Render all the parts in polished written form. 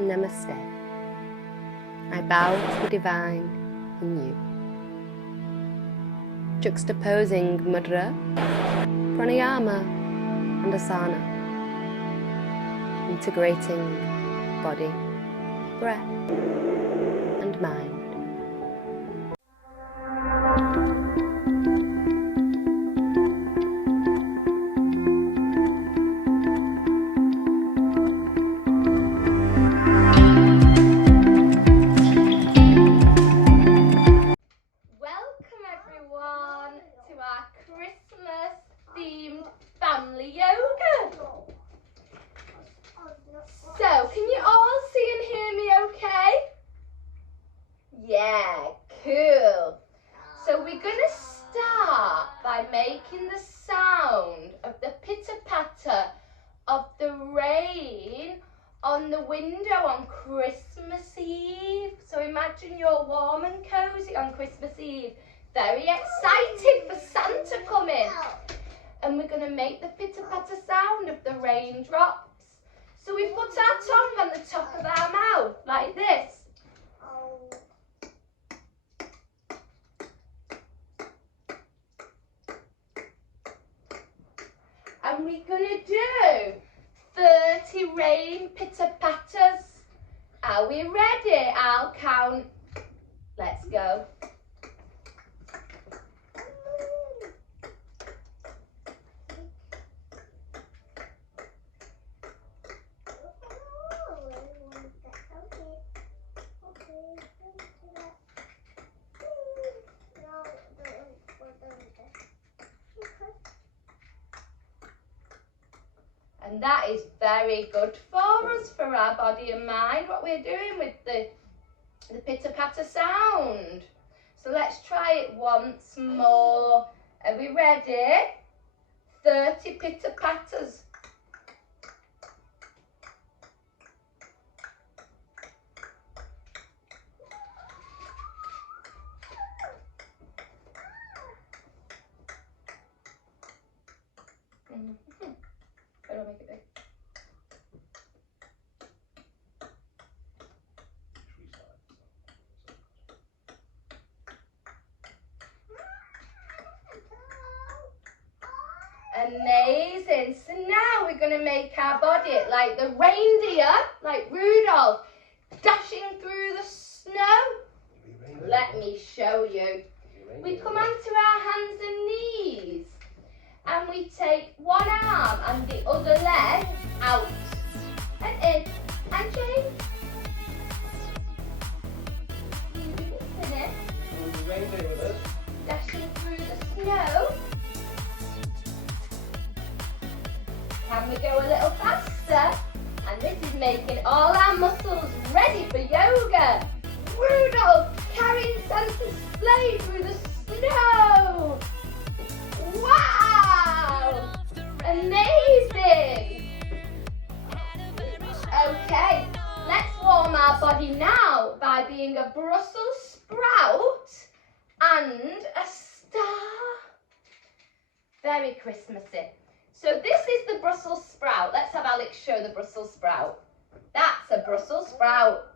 Namaste. I bow to the divine in you. Juxtaposing mudra, pranayama and asana. Integrating body, breath and mind. Family yoga. So, can you all see and hear me okay? Yeah, cool. So we're going to start by making the sound of the pitter-patter of the rain on the window on Christmas Eve. So imagine you're warm and cozy on Christmas Eve, very excited for Santa coming. And we're going to make the pitter-patter sound of the raindrops. So we put our tongue on the top of our mouth, like this. And we're going to do 30 rain pitter-patters. Are we ready? I'll count. Let's go. And that is very good for us, for our body and mind, what we're doing with the pitter-patter sound. So let's try it once more. Are we ready? 30 pitter-patters. I don't make it big. Amazing. So now we're going to make our body like the reindeer, like Rudolph, dashing through the snow. Let me show you. We come onto our hands and knees. And we take one arm and the other leg out and in and change. Finish. Reindeer with us. Dashing through the snow. Can we go a little faster? And this is making all our muscles ready for yoga. Rudolph carrying Santa's sleigh through the snow. Wow! Amazing! Okay, let's warm our body now by being a Brussels sprout and a star. Very Christmassy. So this is the Brussels sprout. Let's have Alex show the Brussels sprout. That's a Brussels sprout.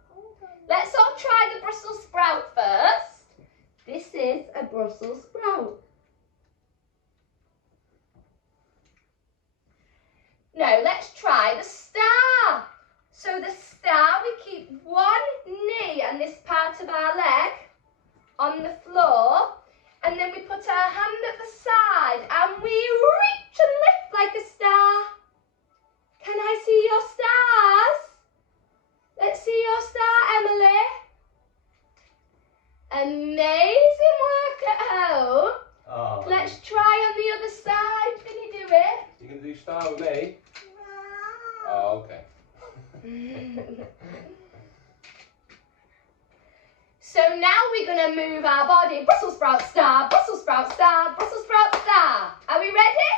Let's all try the Brussels sprout first. This is a Brussels sprout. Now let's try the star. So the star, we keep one knee and this part of our leg on the floor, and then we put our hand at the side and we reach and lift like a star. Can I see your stars? Let's see your star, Emily. Amazing work at home. Oh. Let's try on the other side. Can you do it? You can do star with me? Oh, okay. So now we're going to move our body. Brussels sprout star, Brussels sprout star, Brussels sprout star. Are we ready?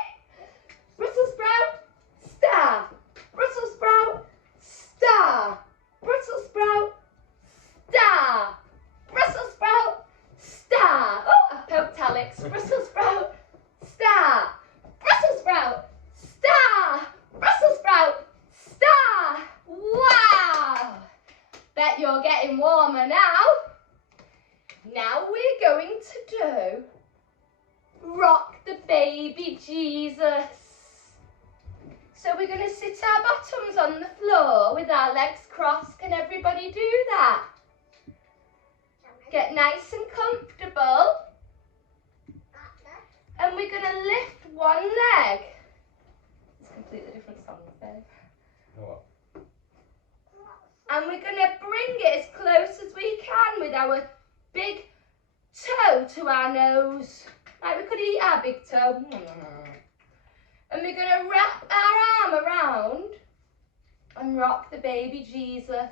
Brussels sprout star, Brussels sprout star, Brussels sprout star, Brussels sprout star. Oh, I poked Alex. Brussels sprout star, Brussels sprout star, Brussels sprout star. Wow! baby Jesus. So we're going to sit our bottoms on the floor with our legs crossed. Can everybody do that? Get nice and comfortable. And we're going to lift one leg. It's a completely different song, babe. What? And we're going to bring it as close as we can with our big toe to our nose. Like we could eat our big toe. And we're going to wrap our arm around and rock the baby Jesus.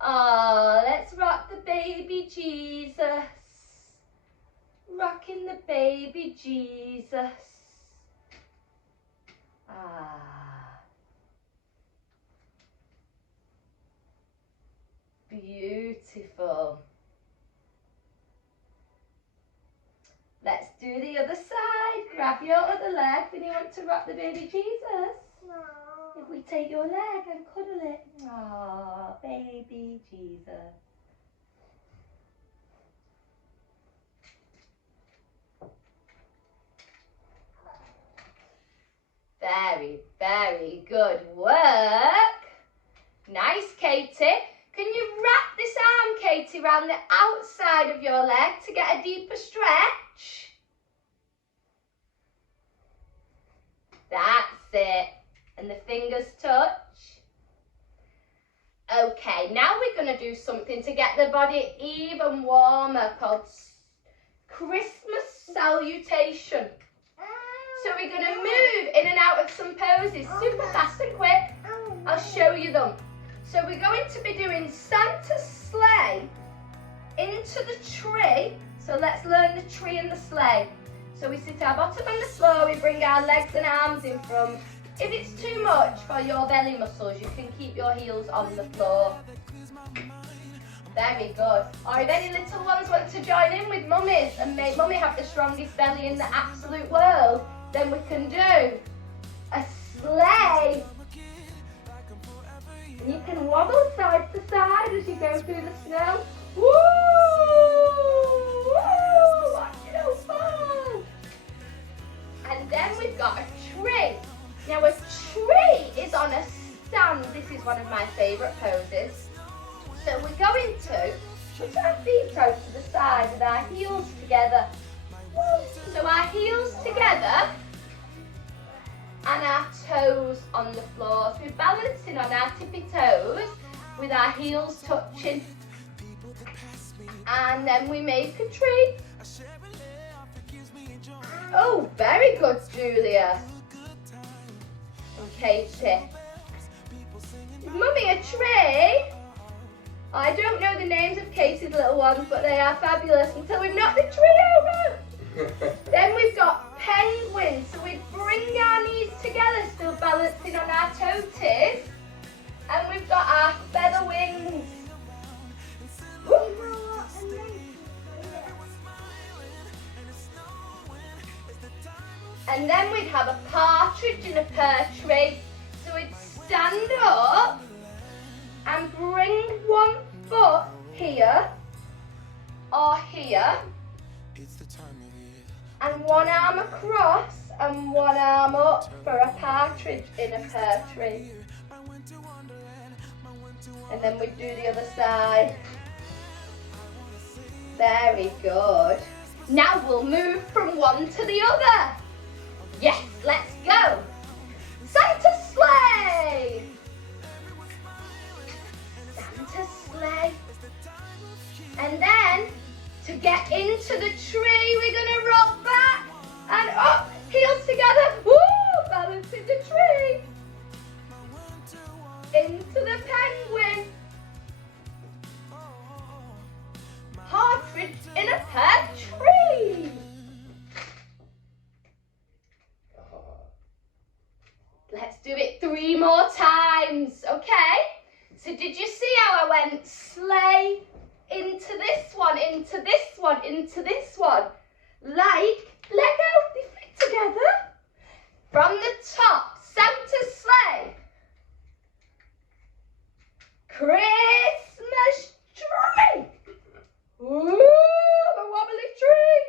Ah, let's rock the baby Jesus. Rocking the baby Jesus. Ah. Beautiful. Let's do the other side. Grab your other leg when you want to rock the baby Jesus. No. If we take your leg and cuddle it. Aww, baby Jesus. Very, very good work. Nice, Katie. Can you wrap this arm, Katie, around the outside of your leg to get a deeper stretch? That's it. And the fingers touch. Okay, now we're going to do something to get the body even warmer called Christmas salutation. So we're going to move in and out of some poses super fast and quick. I'll show you them. So we're going to be doing Santa's sleigh into the tree. So let's learn the tree and the sleigh. So we sit our bottom on the floor, we bring our legs and arms in front. If it's too much for your belly muscles, you can keep your heels on the floor. Very good. Or if any little ones want to join in with mummies and make mummy have the strongest belly in the absolute world, then we can do a sleigh. And you can wobble side to side as you go through the snow. Woo! Woo! Watch it all fun! And then we've got a tree. Now a tree is on a stand. This is one of my favourite poses. So we're going to put our feet out to the side with our heels together. So our heels together and our toes on the floor. So we're balancing on our tippy toes with our heels touching. And then we make a tree. Oh, very good, Julia. And Katie. Mummy, a tree? I don't know the names of Katie's little ones, but they are fabulous until we've knocked the tree over. Then we've got penguins. So we bring our knees together, still balancing on our toes. And we've got our feather wings. Woo. And then we'd have a partridge in a pear tree. So we'd stand up and bring one foot here or here. And one arm across and one arm up for a partridge in a pear tree. And then we do the other side. Very good. Now we'll move from one to the other. Yes, let's go. Santa's sleigh. Santa's sleigh. And then to get into the tree, we're going to roll back and up, heels together. Woo! Balancing the tree. Into the penguin. Partridge in a pear tree. Let's do it 3 more times, okay? So did you see how I went sleigh into this one, into this one, into this one? Like Lego, they fit together. From the top, Santa's sleigh. Christmas tree. Ooh, the wobbly tree.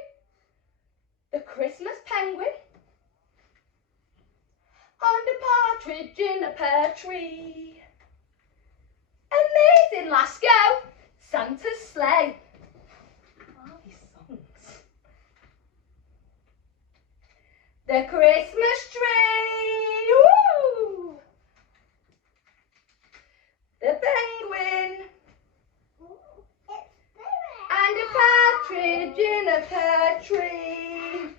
The Christmas penguin. partridge in a pear tree. Amazing, last go. Santa's sleigh. What are these songs? The Christmas tree. Woo! The penguin. And a partridge in a pear tree.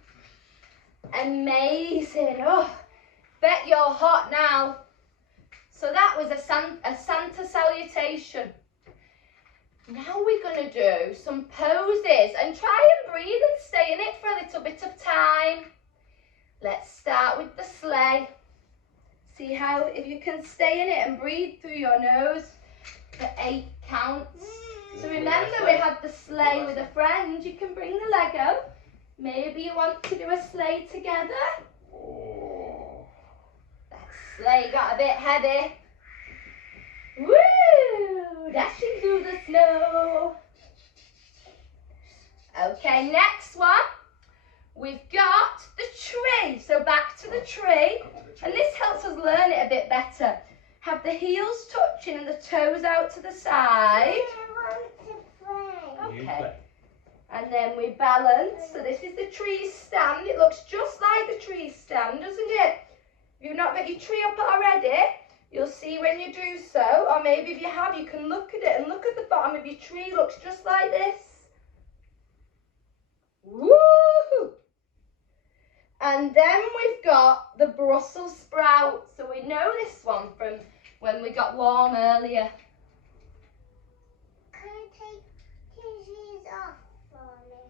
Amazing. Oh, bet you're hot now. So that was a Santa salutation. Now we're going to do some poses and try and breathe and stay in it for a little bit of time. Let's start with the sleigh. See how, if you can stay in it and breathe through your nose for 8 counts. So remember, we had the sleigh with a friend. You can bring the Lego. Maybe you want to do a sleigh together. That sleigh got a bit heavy. Woo! Dashing through the snow. Okay, next one. We've got the tree. So back to the tree. And this helps us learn it a bit better. Have the heels touching and the toes out to the side. Okay. And then we balance. So this is the tree stand. It looks just like the tree stand, doesn't it? If you've not got your tree up already, you'll see when you do so. Or maybe if you have, you can look at it and look at the bottom of your tree. It looks just like this. Woo! And then we've got the Brussels sprout. So we know this one from when we got warm earlier. Can you take these off for me?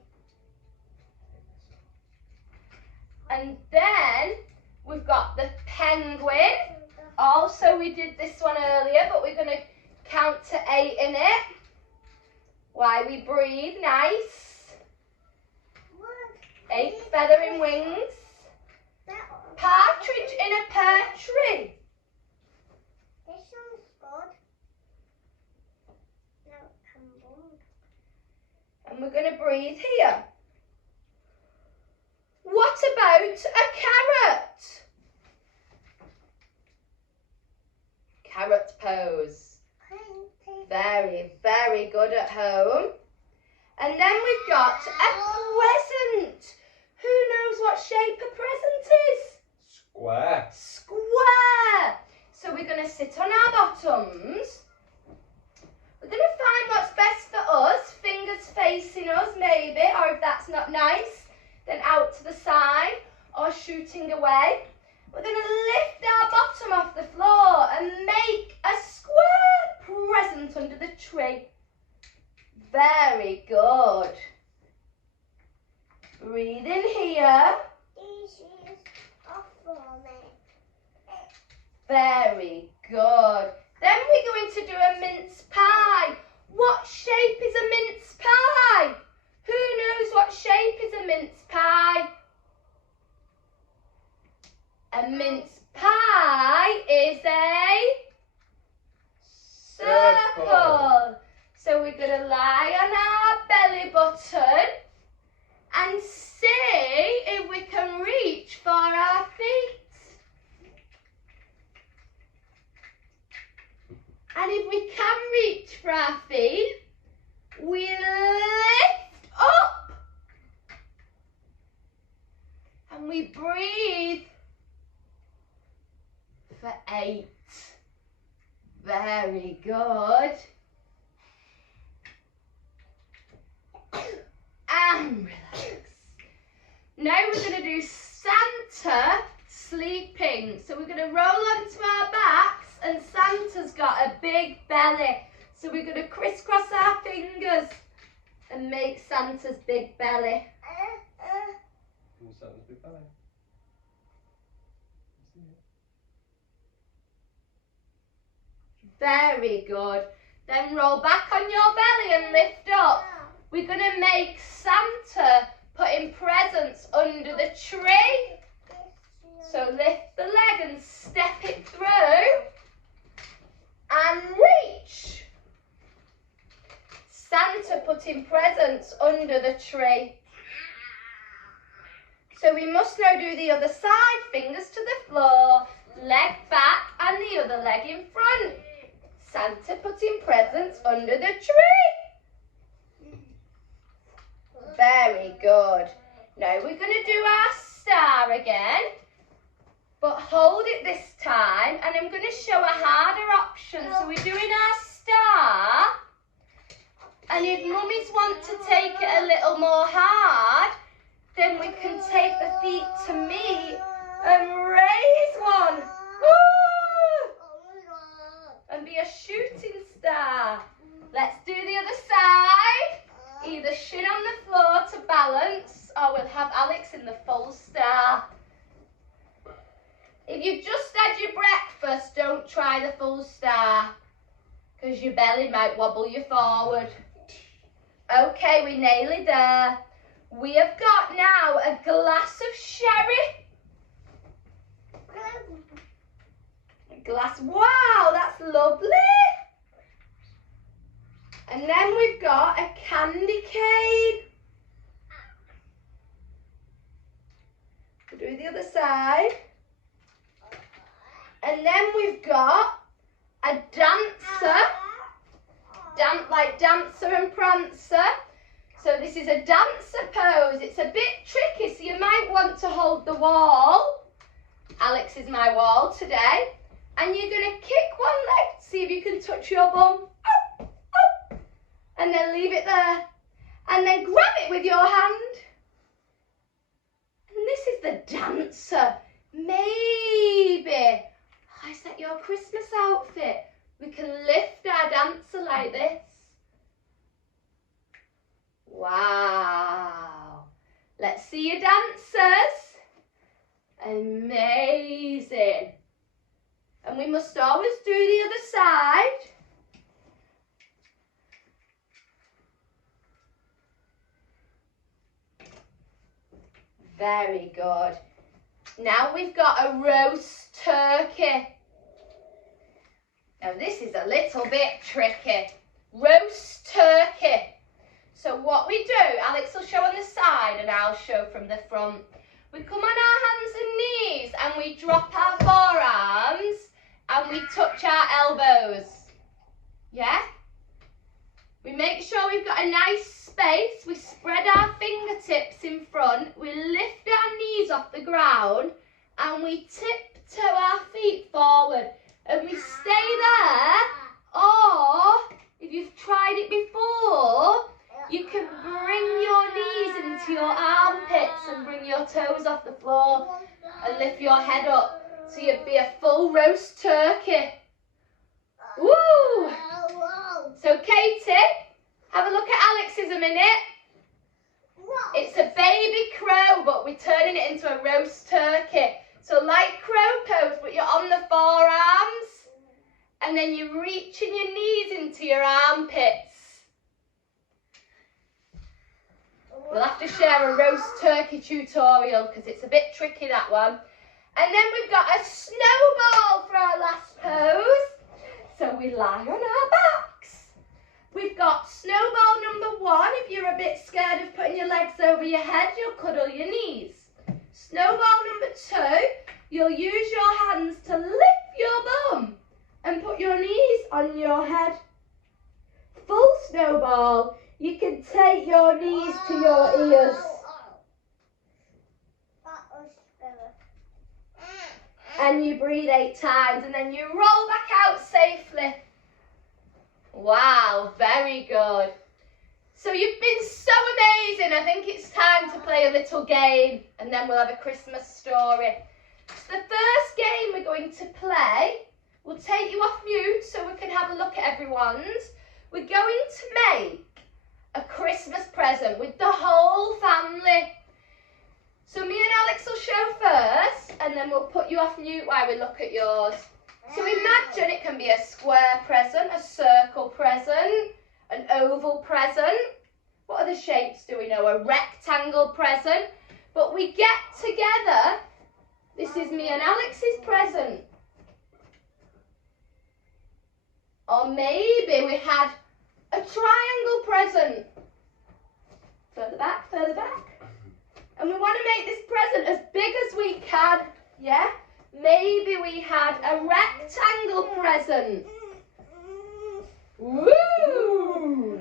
And then we've got the penguin. Also, we did this one earlier, but we're going to count to 8 in it. While we breathe, nice. 8 feathering wings. Partridge in a pear tree. This one's good. No, come on. And we're going to breathe here. What about a carrot? Carrot pose. Very, very good at home. And then we've got a present. Who knows what shape a present is? Square. Square. So we're going to sit on our bottoms. We're going to find what's best for us. Fingers facing us maybe, or if that's not nice, then out to the side or shooting away. We're going to lift our bottom off the floor and make a square present under the tree. Very good. Breathe in here. This is off for me. Very good. Then we're going to do a mince pie. What shape is a mince pie? Who knows what shape is a mince pie? A mince pie is a circle. So we're going to lie on our belly button and see if we can reach for our feet. And if we can reach for our feet, we lift up. And we breathe for 8. Very good. And relax. Now we're going to do Santa sleeping. So we're going to roll onto our backs, and Santa's got a big belly. So we're going to crisscross our fingers and make Santa's big belly. Santa's big belly. Very good. Then roll back on your belly and lift up. We're going to make Santa putting presents under the tree. So lift the leg and step it through. And reach. Santa putting presents under the tree. So we must now do the other side. Fingers to the floor, leg back. other leg in front. Santa putting presents under the tree. Very good. Now we're going to do our star again, but hold it this time, and I'm going to show a harder option. So we're doing our star, and if mummies want to take it a little more hard, then we can take the feet to meet and raise one. Woo! And be a shooting star. Let's do the other side. Either shin on the floor to balance, or we'll have Alex in the full star. If you've just had your breakfast, don't try the full star, because your belly might wobble you forward. Okay, we're nearly there. We have got now a glass of sherry. A glass, wow, that's lovely. And then we've got a candy cane. We'll do the other side. And then we've got a dancer. Like Dancer and Prancer. So this is a dancer pose. It's a bit tricky, so you might want to hold the wall. Alex is my wall today. And you're going to kick one leg, see if you can touch your bum. Oh, oh. And then leave it there. And then grab it with your hand. And this is the dancer. Maybe. Oh, is that your Christmas outfit? We can lift our dancer like this. Wow. Let's see your dancers. Amazing. And we must always do the other side. Very good. Now we've got a roast turkey. Now this is a little bit tricky. Roast turkey. So what we do, Alex will show on the side and I'll show from the front. We come on our hands and knees and we drop our forearms and we touch our elbows. Yeah? We make sure we've got a nice space. We spread our fingertips in front. We lift our knees off the ground and we tiptoe our feet forward. And we stay there, or if you've tried it before, you can bring your knees into your armpits and bring your toes off the floor and lift your head up. So you'd be a full roast turkey. Woo! So Katie, have a look at Alex's a minute. It's a baby crow, but we're turning it into a roast turkey. So like crow pose, but you're on the forearms, and then you're reaching your knees into your armpits. We'll have to share a roast turkey tutorial because it's a bit tricky, that one. And then we've got a snowball for our last pose. So we lie on our backs. We've got snowball number 1. If you're a bit scared of putting your legs over your head, you'll cuddle your knees. Snowball number 2, you'll use your hands to lift your bum and put your knees on your head. Full snowball, you can take your knees to your ears. And you breathe 8 times and then you roll back out safely. Wow, very good. So you've been so amazing. I think it's time to play a little game and then we'll have a Christmas story. So the first game we're going to play, we'll take you off mute so we can have a look at everyone's. We're going to make a Christmas present with the whole family. So me and Alex will show first and then we'll put you off mute while we look at yours. So imagine it can be a square present, a circle present, an oval present. What other shapes do we know? A rectangle present. But we get together. This is me and Alex's present. Or maybe we had a triangle present. Further back, further back. And we want to make this present as big as we can. Yeah? maybe we had a rectangle present. Woo!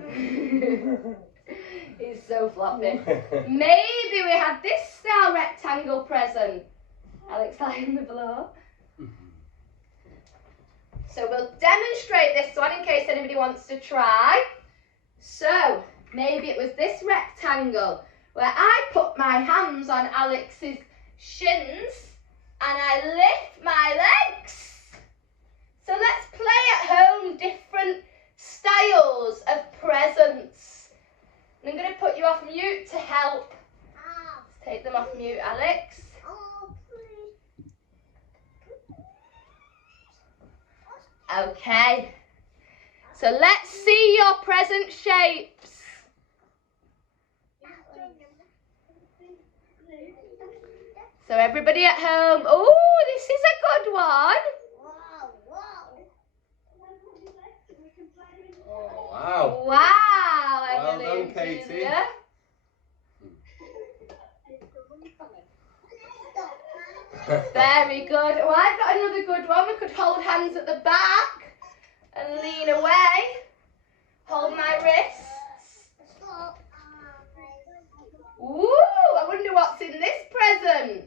He's so floppy. Maybe we had this style rectangle present. Alex lying on the floor. So we'll demonstrate this one in case anybody wants to try. So maybe it was this rectangle where I put my hands on Alex's shins and I lift my legs. So let's play at home different styles of presents. And I'm going to put you off mute to help. Let's take them off mute, Alex. Okay. So let's see your present shapes. So everybody at home, oh, this is a good one. Oh, wow. Wow, Well Emily done, and Katie. Julia. Very good. Oh, I've got another good one. We could hold hands at the back and lean away. Hold my wrists. Ooh, I wonder what's in this present.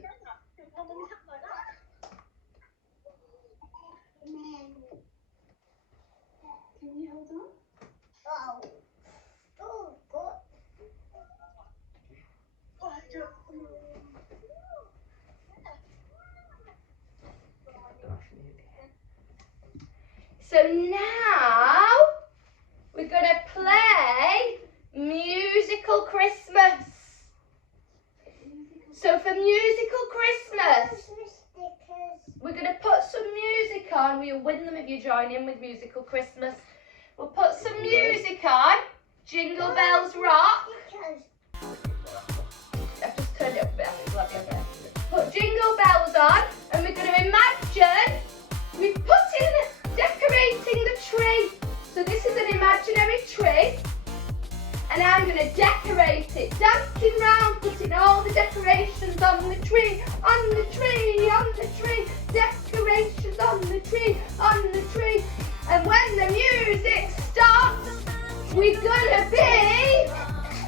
Can you hold on? Oh. Oh, God. So now we're going to play Musical Christmas. So for Musical Christmas, we're going to put some music on. We'll win them if you join in with Musical Christmas. We'll put some music on. Jingle Bells Rock. I've just turned it up a bit. Put Jingle Bells on, and we're going to imagine we've put in decorating the tree. So this is an imaginary tree, and I'm going to decorate it, dancing round, putting all the decorations on the tree, on the tree, on the tree, decorations on the tree, on the tree. And when the music stops, we're gonna be,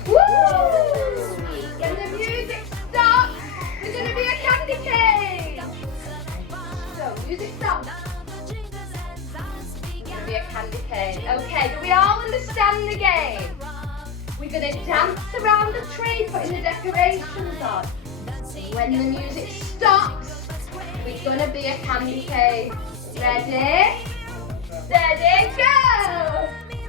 woo! When the music stops, we're gonna be a candy cane. So, music stops. We're gonna be a candy cane. Okay, do we all understand the game? We're gonna dance around the tree, putting the decorations on. When the music stops, we're gonna be a candy cane. Ready? Steady, go!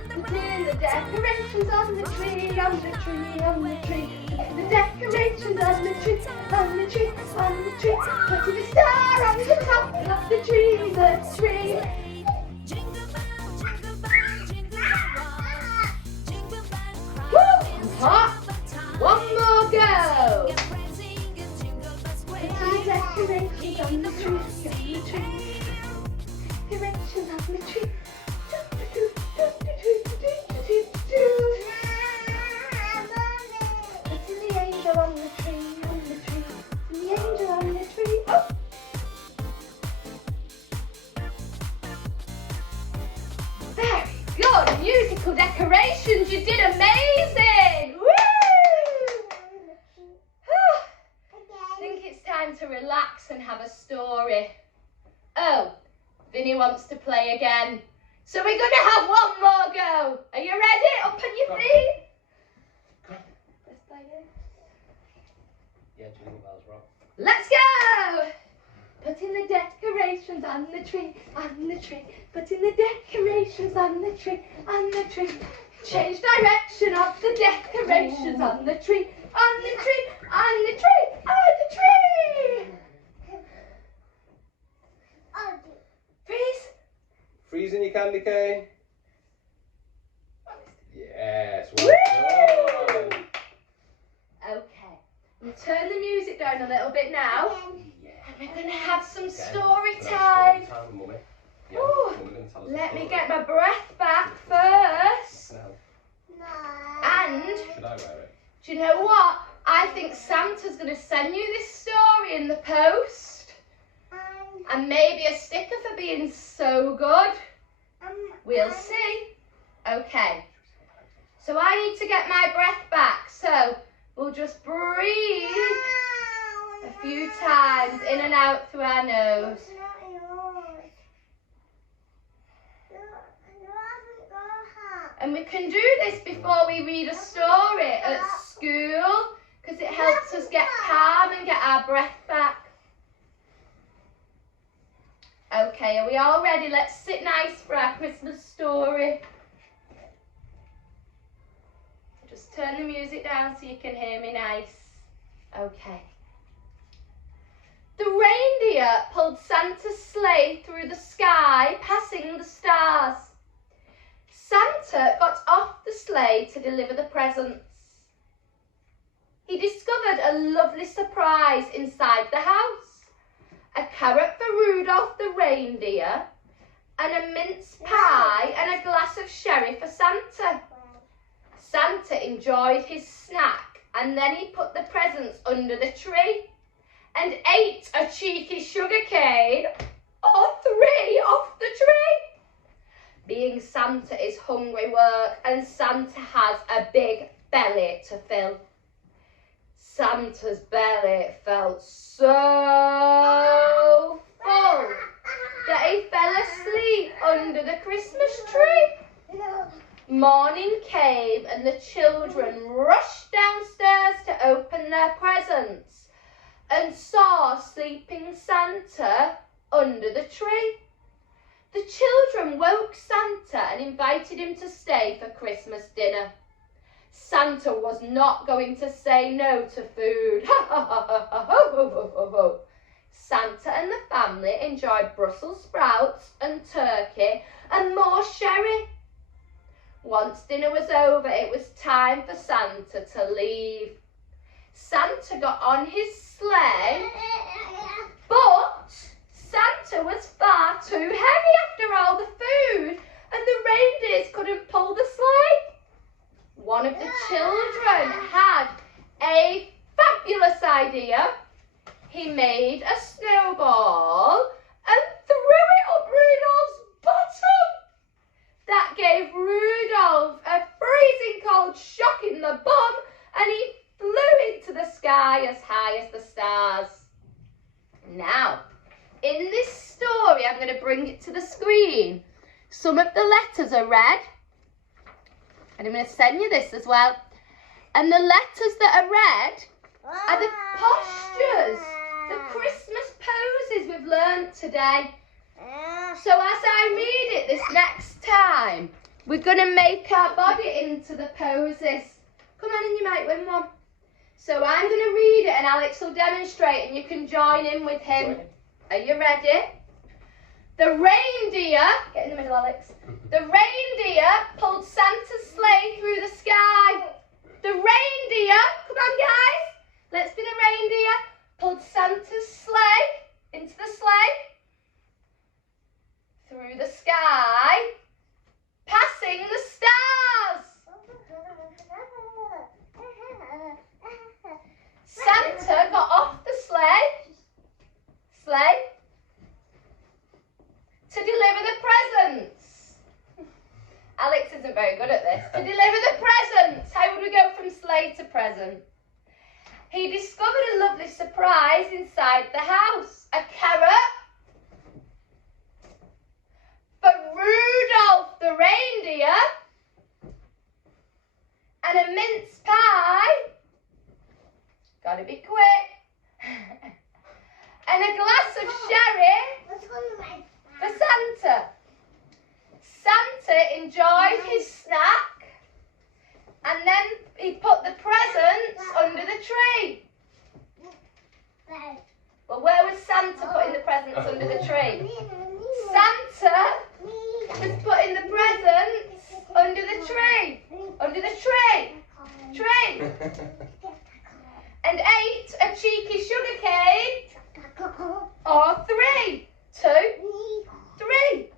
Putting the decorations on the tree, on the tree, on the tree. The decorations on the tree, on the tree, on the tree. Putting the star on the top of the tree, the tree. Woo! Hot. One more go. Putting the decorations on the tree, on the tree. Decorations on the tree. Putting the angel on the tree, on the tree. The angel on the tree. Oh. Very good. Musical decorations. You did amazing. Woo! I think it's time to relax and have a story. Oh. Vinny wants to play again. So we're going to have one more go. Are you ready? Up on your feet. Let's play it. Yeah, Jingle Bells Rock. Let's go. Putting the decorations on the tree, on the tree. Putting the decorations on the tree, on the tree. Change direction of the decorations on the tree, on the tree, on the tree, on the tree. Freeze. Freezing your candy cane. Yes, well done. Okay, we'll turn the music down a little bit now. And we're going to have some story time. Yeah, Ooh, Mummy gonna tell us a let me story. get my breath back first. No. And, Should I wear it? do you know what? I think Santa's going to send you this story in the post. a sticker for being so good. We'll see. Okay. So I need to get my breath back. So we'll just breathe a few times in and out through our nose. And we can do this before we read a story at school because it helps us get calm and get our breath back. Okay, are we all ready? Let's sit nice for our Christmas story. Just turn the music down so you can hear me nice. Okay. The reindeer pulled Santa's sleigh through the sky, passing the stars. Santa got off the sleigh to deliver the presents. He discovered a lovely surprise inside the house. A carrot for Rudolph the reindeer, and a mince pie and a glass of sherry for Santa. Santa enjoyed his snack and then he put the presents under the tree and ate a cheeky sugar cane or 3 off the tree. Being Santa is hungry work and Santa has a big belly to fill. Santa's belly felt so full that he fell asleep under the Christmas tree. Morning came and the children rushed downstairs to open their presents and saw sleeping Santa under the tree. The children woke Santa and invited him to stay for Christmas dinner. Santa was not going to say no to food. Santa and the family enjoyed Brussels sprouts and turkey and more sherry. Once dinner was over, it was time for Santa to leave. Santa got on his sleigh, but Santa was far too heavy after all the food, and the reindeers couldn't pull the sleigh. One of the children had a fabulous idea. He made a snowball and threw it up Rudolph's bottom. That gave Rudolph a freezing cold shock in the bum and he flew into the sky as high as the stars. Now, in this story, I'm going to bring it to the screen. Some of the letters are red. And I'm going to send you this as well. And the letters that are red are the postures, the Christmas poses we've learned today. So as I read it this next time, we're going to make our body into the poses. Come on and you might win one. So I'm going to read it and Alex will demonstrate and you can join in with him. Are you ready? The reindeer, get in the middle Alex. The reindeer pulled Santa's sleigh through the sky. The reindeer, come on guys, let's be the reindeer, pulled Santa's sleigh into the sleigh. Through the sky, passing the stars. Santa got off the sleigh to deliver the presents. Alex isn't very good at this. To deliver the presents. How would we go from sleigh to present? He discovered a lovely surprise inside the house. A carrot for Rudolph the reindeer and a mince pie. Gotta be quick. And a glass of sherry for Santa. Santa enjoyed his snack and then he put the presents under the tree. Well, where was Santa putting the presents under the tree? Santa was putting the presents under the tree. Under the tree. Tree. And ate a cheeky sugar cane. Or 3. 2. 3.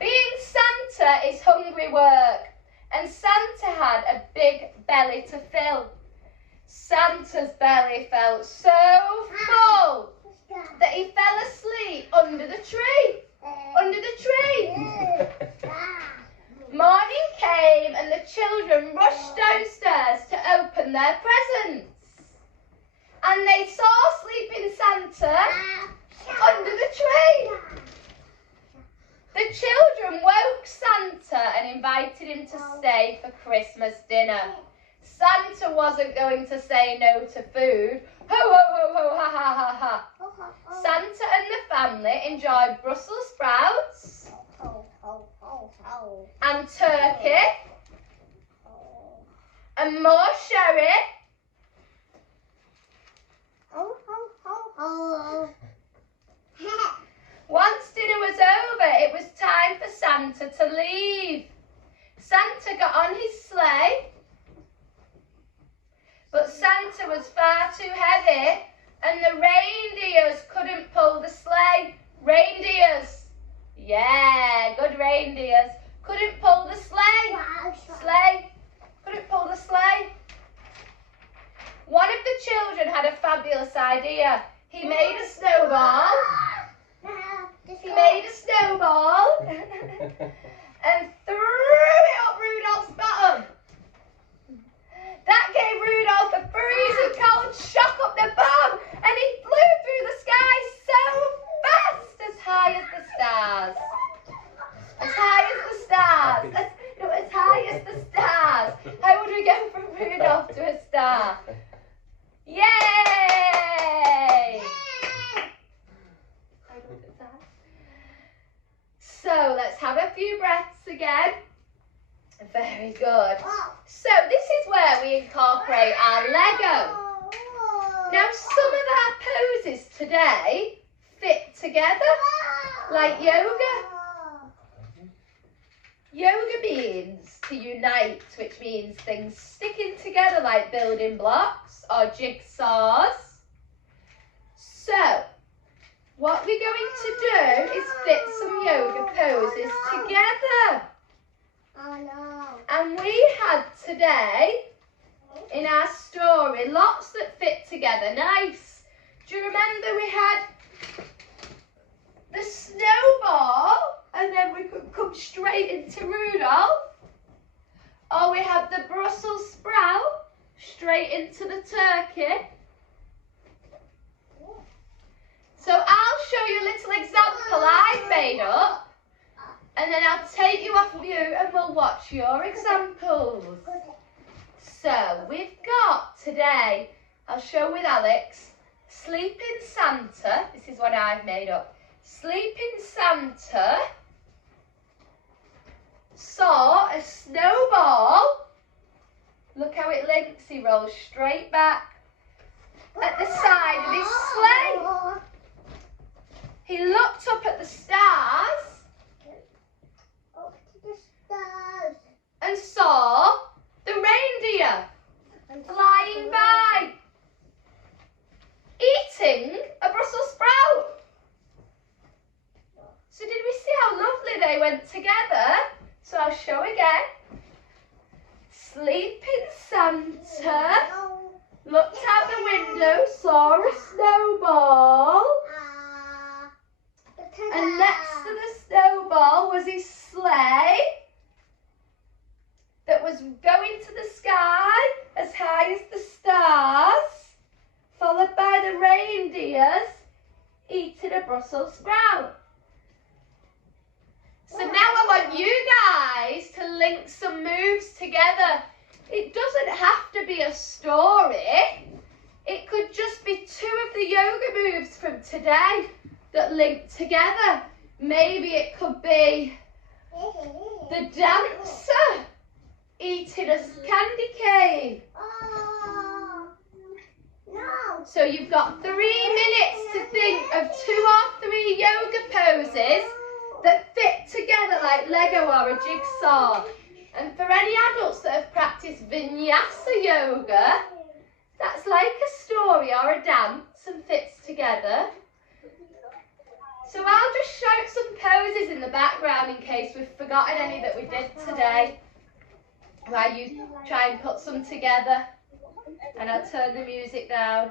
Being Santa is hungry work. And Santa had a big belly to fill. Santa's belly felt so full that he fell asleep under the tree. Under the tree. Morning came and the children rushed downstairs to open their presents. And they saw sleeping Santa under the tree. The children woke Santa and invited him to stay for Christmas dinner. Santa wasn't going to say no to food. Ho, ho, ho, ho, ha, ha, ha, ha. Santa and the family enjoyed Brussels sprouts and turkey and more sherry. Once dinner was over, it was time for Santa to leave. Santa got on his sleigh, but Santa was far too heavy and the reindeers couldn't pull the sleigh. Reindeers, yeah, good reindeers, couldn't pull the sleigh. Couldn't pull the sleigh. One of the children had a fabulous idea. He made a snowball. He made a snowball and threw it up Rudolph's bottom. That gave Rudolph a freezing cold shock up the bum, and he flew through the sky so fast, as high as the stars. As high as the stars. As high as the stars. How would we go from Rudolph to a star? Yay! So let's have a few breaths again. Very good. So this is where we incorporate our Lego. Now some of our poses today fit together like yoga. Yoga means to unite, which means things sticking together like building blocks or jigsaws. So what we're going to do is fit some yoga poses together. Oh no. And we had today, in our story, lots that fit together nice. Do you remember we had the snowball and then we could come straight into Rudolph? Or we had the Brussels sprout straight into the turkey? So I'll show you a little example I've made up. And then I'll take you off mute and we'll watch your examples. So we've got today, I'll show with Alex, Sleeping Santa. This is what I've made up. Sleeping Santa saw a snowball. Look how it links. He rolls straight back at the side of his sleigh. He looked up at the stars and saw the reindeer flying by, eating a Brussels sprout. So did we see how lovely they went together? So I'll show again. Sleeping Santa looked out the window, saw a snowball, and next to the snowball was his sleigh that was going to the sky as high as the stars, followed by the reindeers eating a Brussels sprout. So now I want you guys to link some moves together. It doesn't have to be a story. It could just be two of the yoga moves from today that link together. Maybe it could be the dancer eating a candy cane. No. So you've got 3 minutes to think of 2 or 3 yoga poses that fit together like Lego or a jigsaw. And for any adults that have practiced vinyasa yoga, that's like a story or a dance and fits together. So I'll just shout some poses in the background in case we've forgotten any that we did today, while you try and put some together. And I'll turn the music down.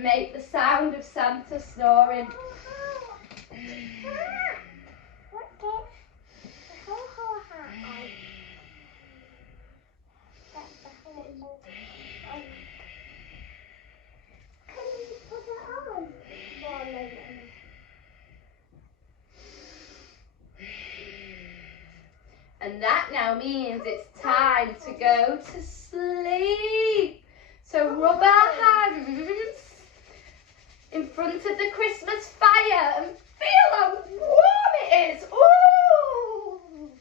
and make the sound of Santa snoring. And that now means it's time to go to sleep. So rub our hands in front of the Christmas fire and feel how warm it is. Ooh!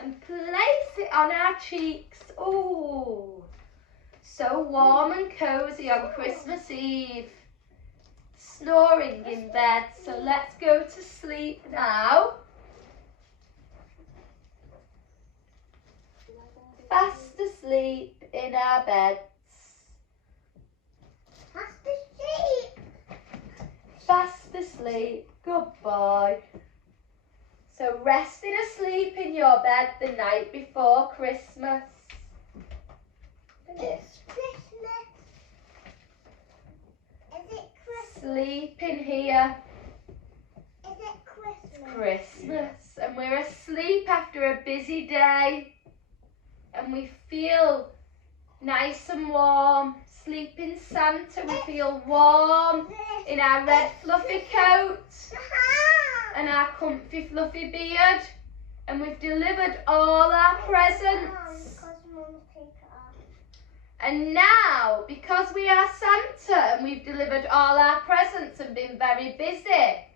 And place it on our cheeks. Ooh! So warm and cozy on Christmas Eve. Snoring in bed, so let's go to sleep now. Fast asleep in our beds. Fast asleep. Fast asleep, good boy. So resting asleep in your bed the night before Christmas. It's Christmas. Is it Christmas? Sleep in here. Is it Christmas? Christmas, and we're asleep after a busy day, and we feel nice and warm. Sleep in Santa, we feel warm in our red fluffy coat and our comfy fluffy beard, and we've delivered all our presents. And now, because we are Santa and we've delivered all our presents and been very busy,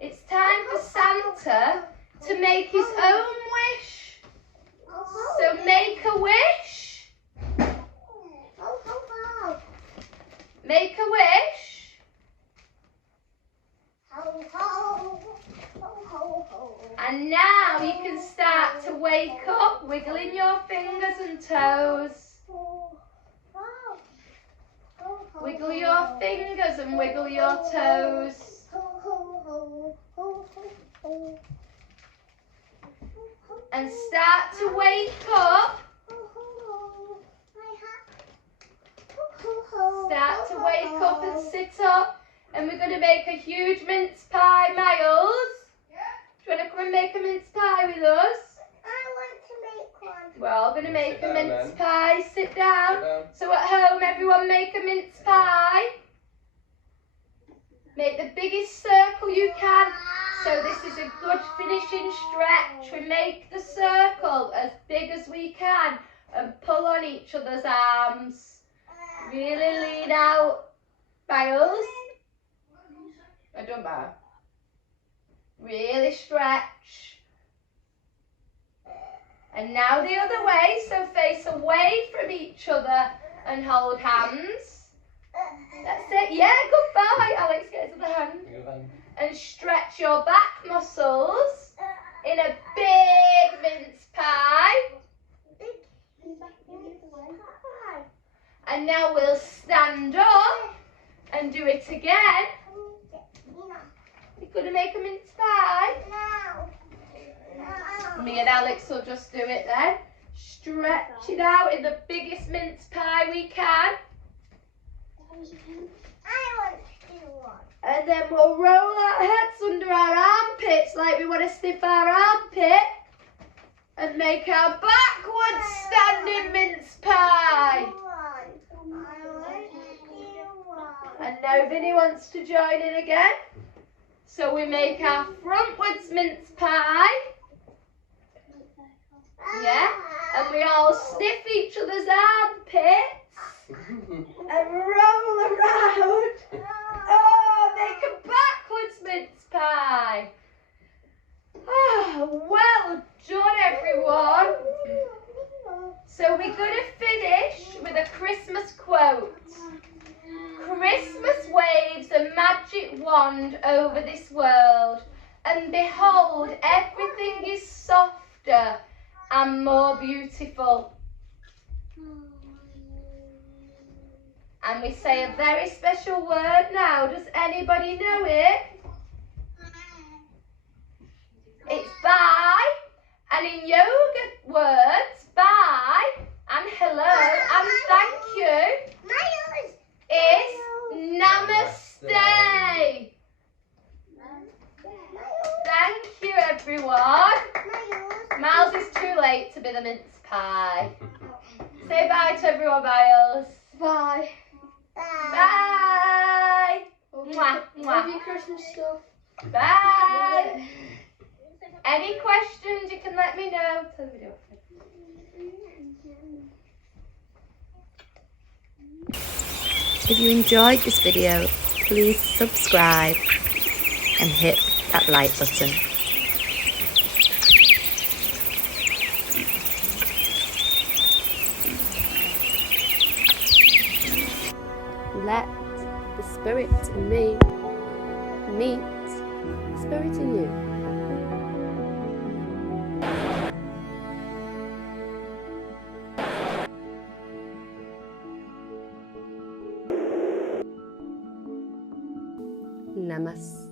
it's time for Santa to make his own wish. So make a wish. Make a wish. And now you can start to wake up, wiggling your fingers and toes. Wiggle your fingers and wiggle your toes. And start to wake up. Start to wake up and sit up. And we're going to make a huge mince pie, Miles. Do you want to come and make a mince pie with us? I want to make one. We're all going to make a down, mince then. pie. Sit down. Sit down. So at home, everyone make a mince pie. Make the biggest circle you can. So this is a good finishing stretch. We make the circle as big as we can and pull on each other's arms. Really lean out. Miles? I don't know. Really stretch. And now the other way, so face away from each other and hold hands. That's it. Yeah, good boy. Alex, get his other hand. And stretch your back muscles in a big mince pie. And now we'll stand up and do it again. You're going to make a mince pie? Me and Alex will just do it then. Stretch it out in the biggest mince pie we can. I want to do one. And then we'll roll our heads under our armpits like we want to stiff our armpit. And make our backward standing mince pie. And now Vinny wants to join in again. So we make our frontwards mince pie. Yeah. And we all sniff each other's armpits. And roll around. Oh, make a backwards mince pie. Oh, well done, everyone. So we're going to finish with a Christmas quote. Christmas waves a magic wand over this world, and behold, everything is softer and more beautiful. And we say a very special word now. Does anybody know it? It's bye. And in yoga words, bye and hello and thank you is namaste. Thank you, everyone. Miles is too late to be the mince pie. Say bye to everyone, Miles. Bye. Bye. Mwah, mwah. Love your Christmas stuff. Bye. Any questions, you can let me know. Tell the video. If you enjoyed this video, please subscribe and hit that like button. Let the spirit in me meet the spirit in you. Namaste.